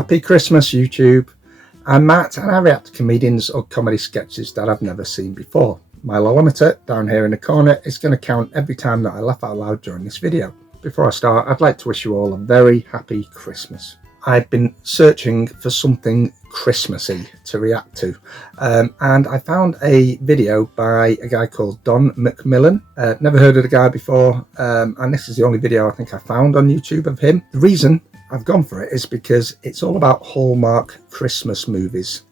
Happy Christmas, YouTube. I'm Matt and I react to comedians or comedy sketches that I've never seen before. My lolometer down here in the corner is going to count every time that I laugh out loud during this video. Before I start, I'd like to wish you all a very happy Christmas. I've been searching for something Christmassy to react to, and I found a video by a guy called Don McMillan. Never heard of the guy before, and this is the only video I think I found on YouTube of him. The reason I've gone for it is because it's all about Hallmark Christmas movies.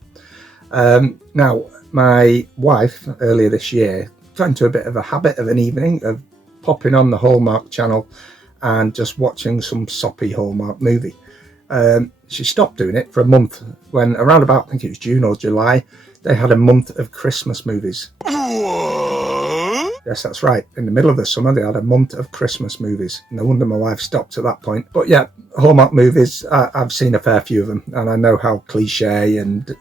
Now, my wife earlier this year got into a bit of a habit of an evening of popping on the Hallmark channel and just watching some soppy Hallmark movie. She stopped doing it for a month when around about, I think it was June or July, they had a month of Christmas movies. Yes, that's right. In the middle of the summer, they had a month of Christmas movies. No wonder my wife stopped at that point. But yeah, Hallmark movies, I've seen a fair few of them, and I know how cliche and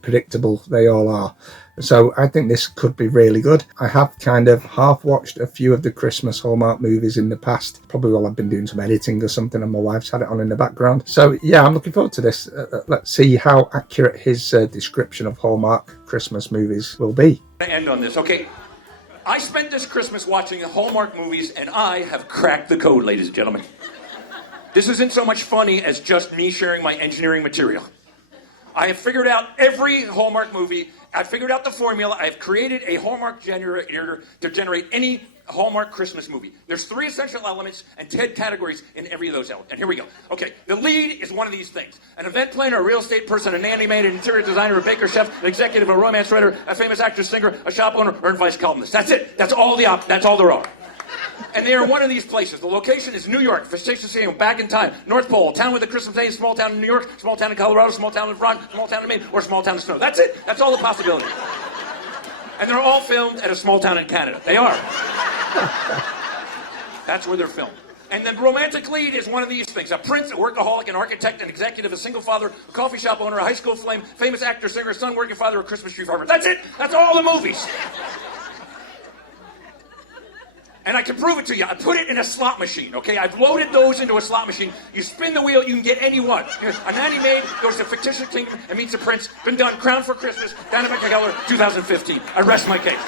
predictable they all are. So I think this could be really good. I have kind of half watched a few of the Christmas Hallmark movies in the past, probably while I've been doing some editing or something, and my wife's had it on in the background. So yeah, I'm looking forward to this. Let's see how accurate his description of Hallmark Christmas movies will be. I'm gonna end on this, okay? I spent this Christmas watching the Hallmark movies, and I have cracked the code, ladies and gentlemen. This isn't so much funny as just me sharing my engineering material. I have figured out every Hallmark movie. I've figured out the formula. I've created a Hallmark generator to generate any Hallmark Christmas movie. There's 3 essential elements and 10 categories in every of those elements. And here we go. Okay, the lead is one of these things. An event planner, a real estate person, a nanny maid, an interior designer, a baker chef, an executive, a romance writer, a famous actor, singer, a shop owner, or advice columnist. That's it. That's all there are. And they are one of these places. The location is New York, facetiously back in time. North Pole, town with a Christmas day, small town in New York, small town in Colorado, small town in Vermont, small town in Maine, or small town in snow. That's it. That's all the possibilities. And they're all filmed at a small town in Canada. They are. That's where they're filmed. And the romantic lead is one of these things. A prince, a workaholic, an architect, an executive, a single father, a coffee shop owner, a high school flame, famous actor, singer, a son, working father, a Christmas tree farmer. That's it. That's all the movies. And I can prove it to you. I put it in a slot machine, okay? I've loaded those into a slot machine. You spin the wheel, you can get any one. A nanny maid goes to fictitious kingdom and meets a prince. Been done. Crowned for Christmas. Don McMillan, 2015. I rest my case.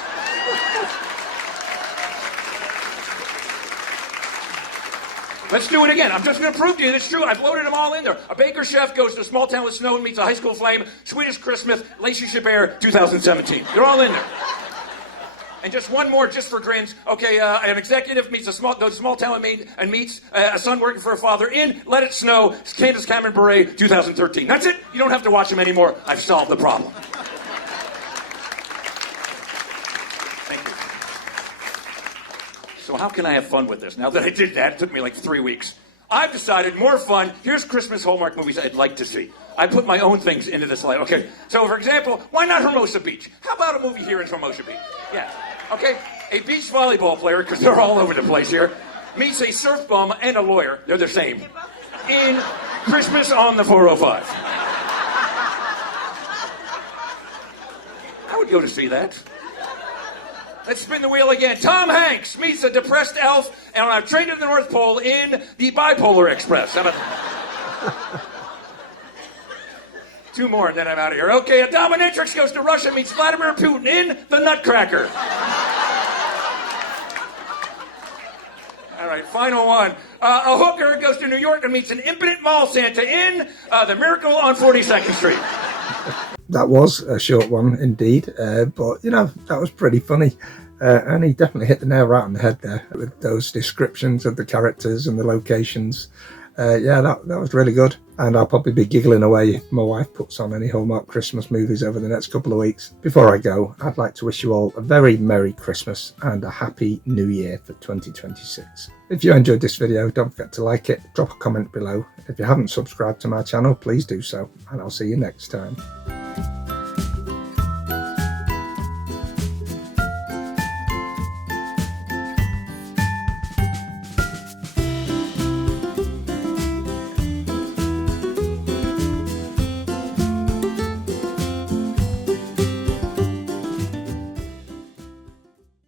Let's do it again. I'm just going to prove to you that it's true. I've loaded them all in there. A baker chef goes to a small town with snow and meets a high school flame. Swedish Christmas, Relationship Air, 2017. They're all in there. And just one more, just for grins. Okay, an executive goes to a small town and meets a son working for a father in Let It Snow, Candace Cameron Bure, 2013. That's it. You don't have to watch them anymore. I've solved the problem. Thank you. So how can I have fun with this? Now that I did that, it took me like 3 weeks. I've decided more fun. Here's Christmas Hallmark movies I'd like to see. I put my own things into this life. Okay, so for example, why not Hermosa Beach? How about a movie here in Hermosa Beach? Yeah. Okay, a beach volleyball player, because they're all over the place here, meets a surf bum and a lawyer, they're the same, in Christmas on the 405. I would go to see that. Let's spin the wheel again. Tom Hanks meets a depressed elf and on a train to the North Pole in the Bipolar Express. How about 2 more and then I'm out of here. Okay, a dominatrix goes to Russia, meets Vladimir Putin in The Nutcracker. All right, final one. A hooker goes to New York and meets an impotent mall Santa in The Miracle on 42nd Street. That was a short one indeed, but you know, that was pretty funny. And he definitely hit the nail right on the head there with those descriptions of the characters and the locations. Yeah, that was really good. And I'll probably be giggling away if my wife puts on any Hallmark Christmas movies over the next couple of weeks. Before I go, I'd like to wish you all a very Merry Christmas and a Happy New Year for 2026. If you enjoyed this video, don't forget to like it, drop a comment below. If you haven't subscribed to my channel, please do so, and I'll see you next time.